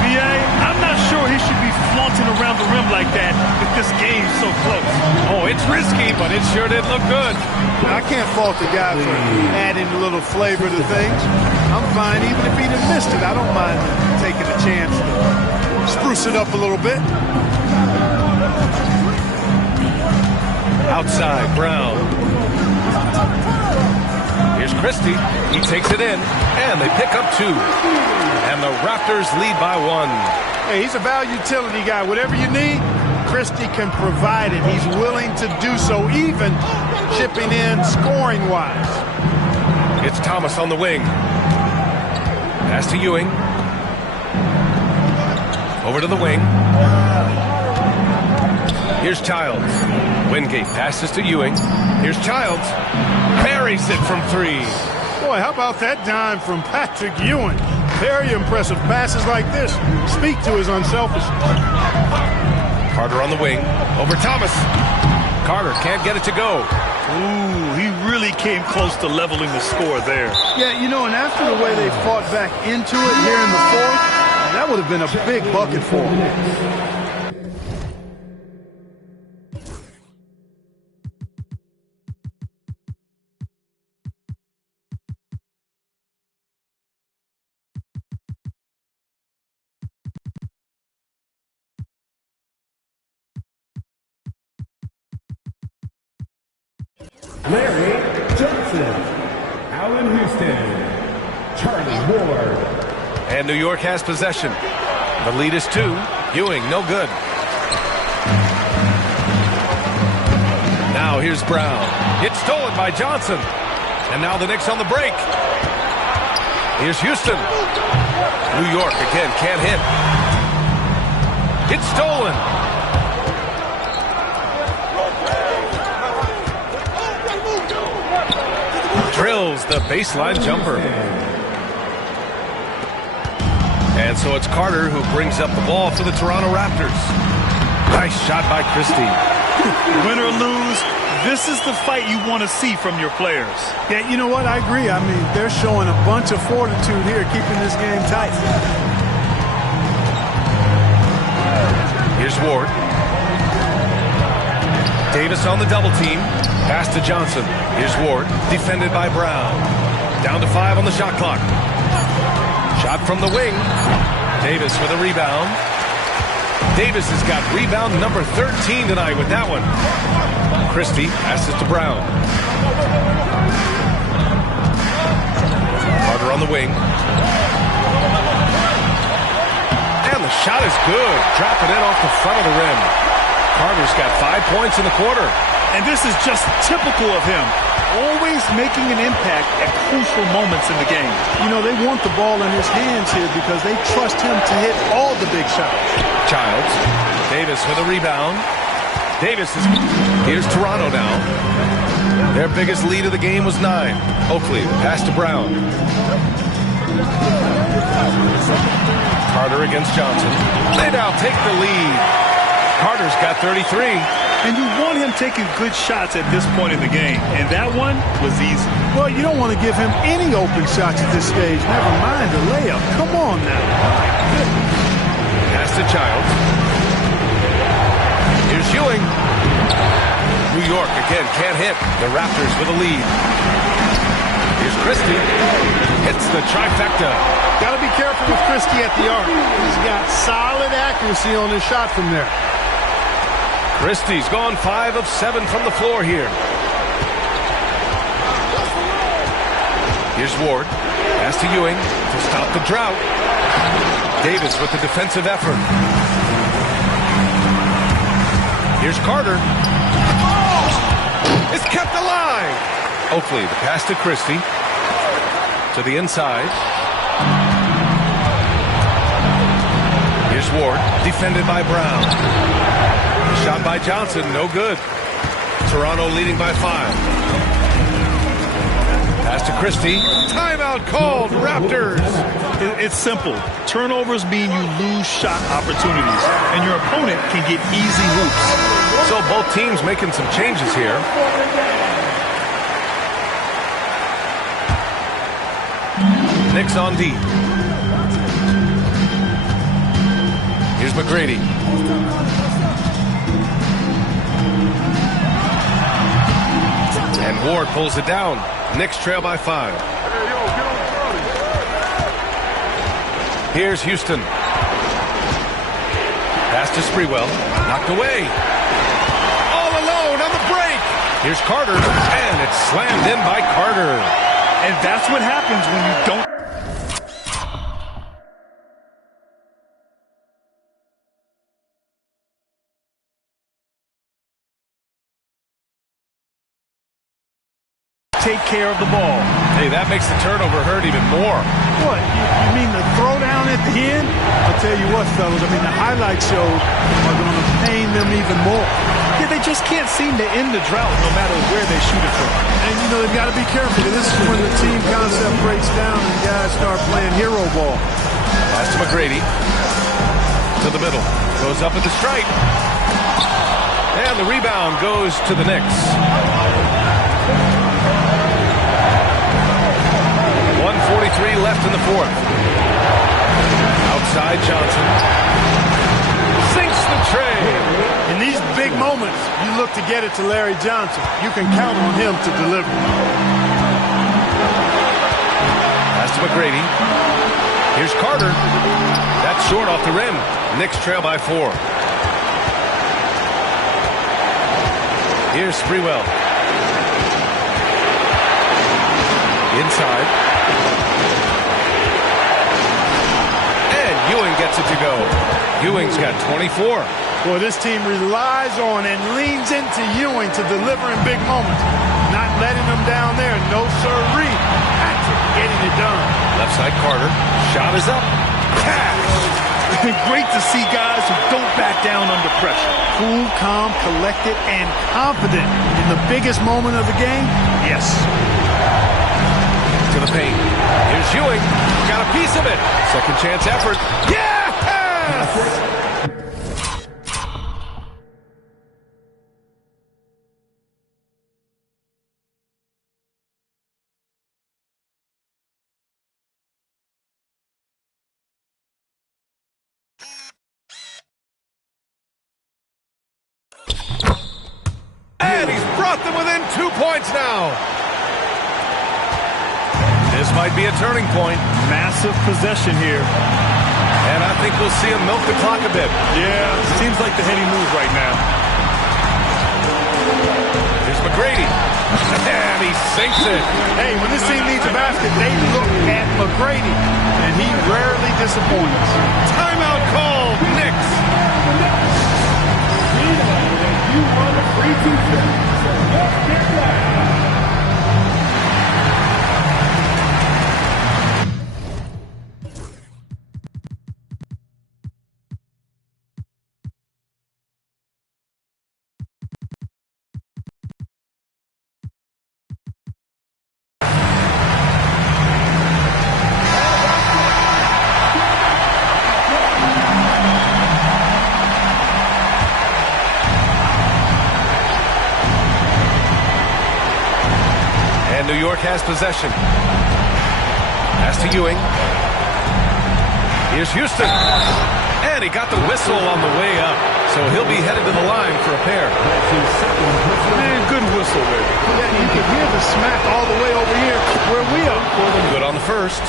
B.A., I'm not sure he should be flaunting around the rim like that if this game's so close. Oh, it's risky, but it sure did look good. I can't fault the guy for adding a little flavor to things. I'm fine even if he'd have missed it. I don't mind taking a chance to spruce it up a little bit. Outside, Brown. Here's Christie. He takes it in, and they pick up 2. And the Raptors lead by 1. Hey, he's a value utility guy. Whatever you need, Christie can provide it. He's willing to do so, even chipping in scoring-wise. It's Thomas on the wing. Pass to Ewing. Over to the wing. Here's Childs. Wingate passes to Ewing. Here's Childs. Buries it from 3. Boy, how about that dime from Patrick Ewing? Very impressive. Passes like this speak to his unselfishness. Carter on the wing. Over Thomas. Carter can't get it to go. Ooh, he really came close to leveling the score there. Yeah, you know, and after the way they fought back into it here in the fourth, that would have been a big bucket for him. Larry Johnson, Allen Houston, Charlie Ward. And New York has possession. The lead is 2. Ewing, no good. Now here's Brown. It's stolen by Johnson. And now the Knicks on the break. Here's Houston. New York again can't hit. It's stolen. Drills the baseline jumper. And so it's Carter who brings up the ball for the Toronto Raptors. Nice shot by Christie. Win or lose, this is the fight you want to see from your players. Yeah, you know what? I agree. I mean, they're showing a bunch of fortitude here, keeping this game tight. Here's Ward. Davis on the double team. Pass to Johnson. Here's Ward. Defended by Brown. Down to 5 on the shot clock. Shot from the wing. Davis with a rebound. Davis has got rebound number 13 tonight with that one. Christie passes to Brown. Carter on the wing. And the shot is good. Dropping it off the front of the rim. Carter's got 5 points in the quarter. And this is just typical of him. Always making an impact at crucial moments in the game. You know, they want the ball in his hands here because they trust him to hit all the big shots. Childs. Davis with a rebound. Davis is... Here's Toronto now. Their biggest lead of the game was 9. Oakley, pass to Brown. Carter against Johnson. They now take the lead. Carter's got 33. And you want him taking good shots at this point in the game. And that one was easy. Well, you don't want to give him any open shots at this stage. Never mind a layup. Come on now. Pass to Childs. Here's Ewing. New York again can't hit. The Raptors with a lead. Here's Christie. Hits the trifecta. Got to be careful with Christie at the arc. He's got solid accuracy on his shot from there. Christie's gone 5 of 7 from the floor here. Here's Ward. Pass to Ewing to stop the drought. Davis with the defensive effort. Here's Carter. It's kept alive. Oakley, the pass to Christie. To the inside. Here's Ward, defended by Brown. Shot by Johnson, no good. Toronto leading by 5. Pass to Christie. Timeout called, Raptors. It's simple. Turnovers mean you lose shot opportunities, and your opponent can get easy hoops. So both teams making some changes here. Knicks on D. Here's McGrady. And Ward pulls it down. Knicks trail by 5. Here's Houston. Pass to Sprewell. Knocked away. All alone on the break. Here's Carter. And it's slammed in by Carter. And that's what happens when you don't take care of the ball. Hey, that makes the turnover hurt even more. What? You mean the throwdown at the end? I'll tell you what, fellas. I mean, the highlight shows are going to pain them even more. Yeah, they just can't seem to end the drought no matter where they shoot it from. And, you know, they've got to be careful. This is when the team concept breaks down and guys start playing hero ball. Pass to McGrady. To the middle. Goes up at the stripe. And the rebound goes to the Knicks. 1:43 left in the 4th. Outside Johnson. Sinks the tray. In these big moments, you look to get it to Larry Johnson. You can count on him to deliver. Pass to McGrady. Here's Carter. That's short off the rim. Knicks trail by 4. Here's Sprewell. Inside. And Ewing gets it to go. Ewing's got 24. Boy, this team relies on and leans into Ewing to deliver in big moments. Not letting them down there. No sirree. Patrick getting it done. Left side Carter. Shot is up. Cash. Great to see guys who don't back down under pressure. Cool, calm, collected, and confident in the biggest moment of the game. Yes. To the paint. Here's Ewing. Got a piece of it. Second chance effort. Yes! And he's brought them within 2 points now. This might be a turning point. Massive possession here. And I think we'll see him milk the clock a bit. Yeah, seems like the heady move right now. Here's McGrady. And he sinks it. Hey, when this team needs a basket, they look at McGrady, and he rarely disappoints. Timeout called. Knicks. You won a free t-shirt. Let's get that. New York has possession. Pass to Ewing. Here's Houston. And he got the whistle on the way up. So he'll be headed to the line for a pair. Man, good whistle there. Yeah, you can hear the smack all the way over here where we are. Good on the first.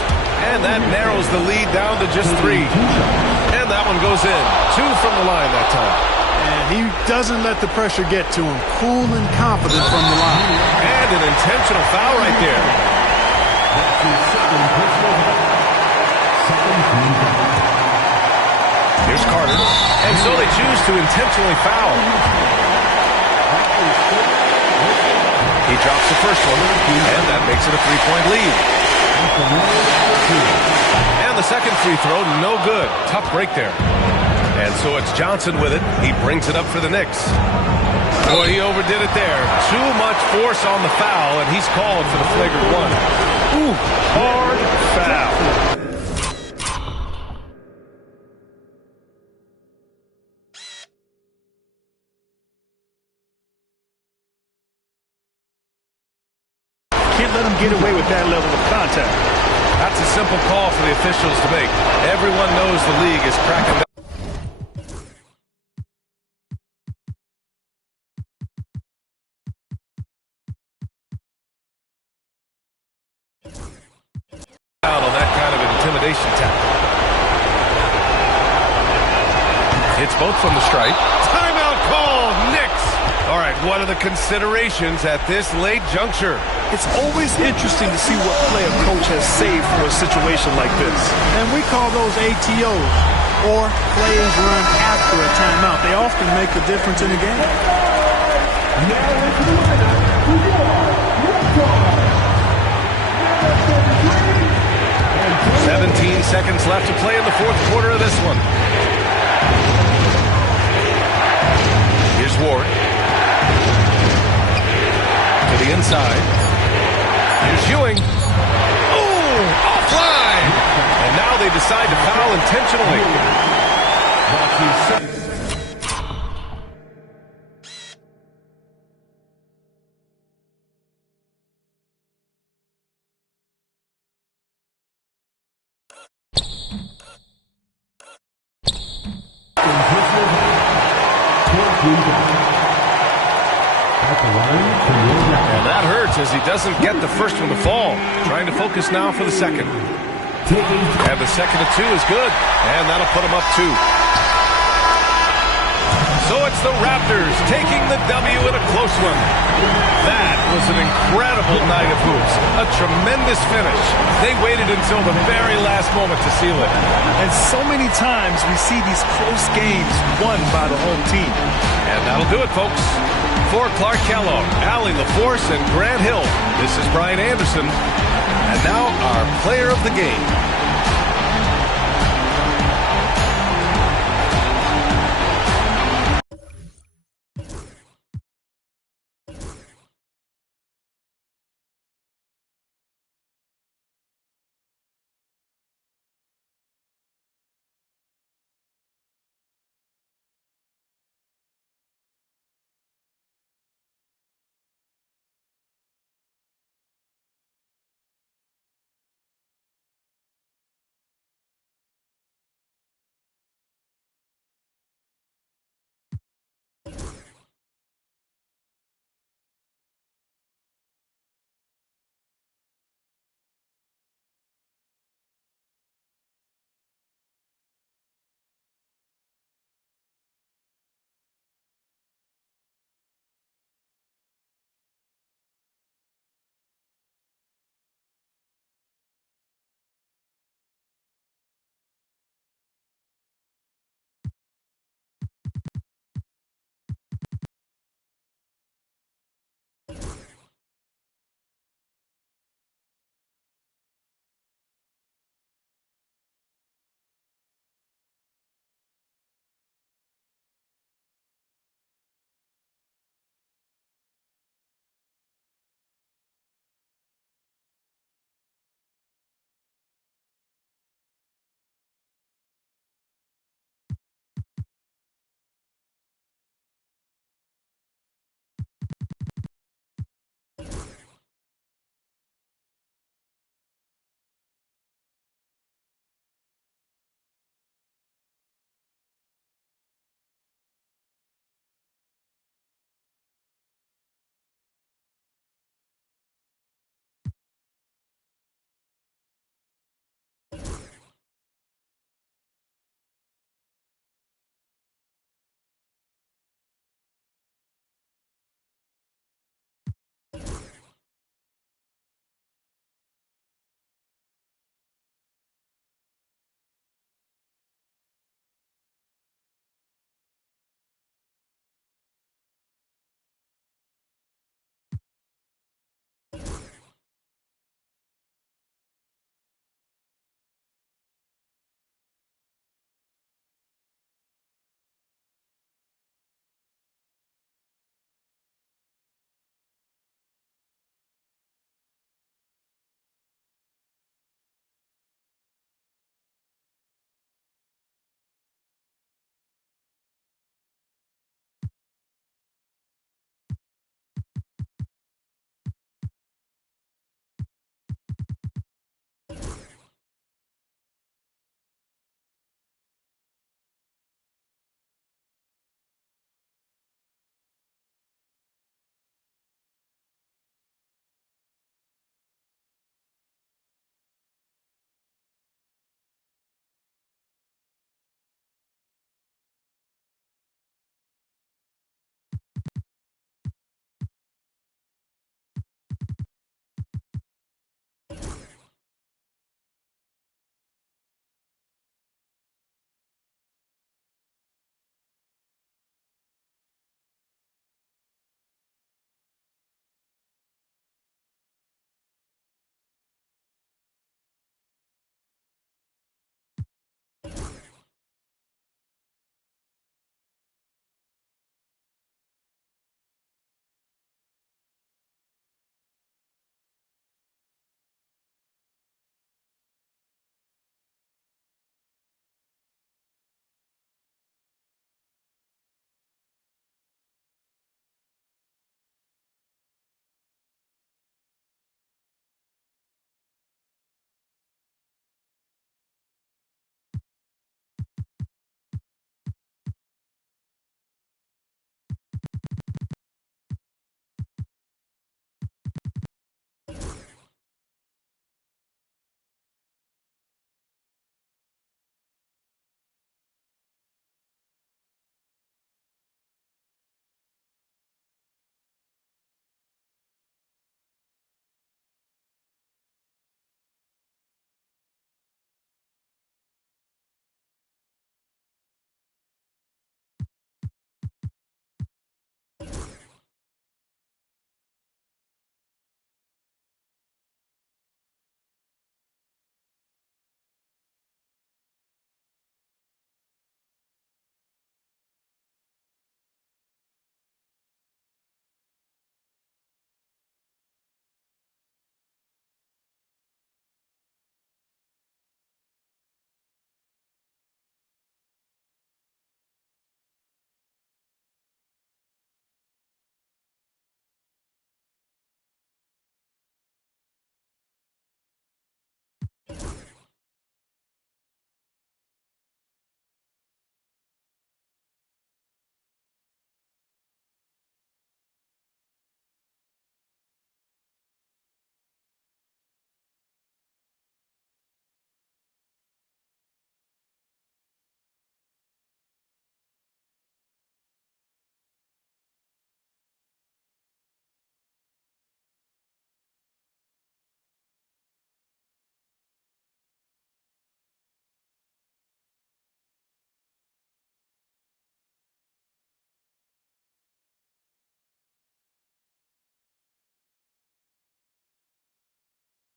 And that narrows the lead down to just 3. And that one goes in. 2 from the line that time. And he doesn't let the pressure get to him. Cool and confident from the line. And an intentional foul right there. Here's Carter. And so they choose to intentionally foul. He drops the first one, and that makes it a 3-point lead. And the second free throw, no good. Tough break there. And so it's Johnson with it. He brings it up for the Knicks. Boy, he overdid it there. Too much force on the foul, and he's called for the flagrant one. Ooh, hard foul. Can't let him get away with that level of contact. That's a simple call for the officials to make. Everyone knows the league is cracking down. On that kind of intimidation tactic. It's both from the stripe. Timeout call, Knicks. All right, what are the considerations at this late juncture? It's always interesting to see what play a coach has saved for a situation like this. And we call those ATOs, or plays run after a timeout. They often make the difference in a game. Now into the lineup, who are Raptors. 17 seconds left to play in the fourth quarter of this one. Here's Ward. To the inside. Here's Ewing. Oh, offline. And now they decide to foul intentionally. And that hurts as he doesn't get the first one to fall. Trying to focus now for the second. And the second of two is good. And that'll put him up 2. So it's the Raptors taking the W in a close one. That was an incredible night of hoops. A tremendous finish. They waited until the very last moment to seal it. And so many times we see these close games won by the home team. And that'll do it, folks. For Clark Kellogg, Allie LaForce, and Grant Hill, this is Brian Anderson. And now our player of the game.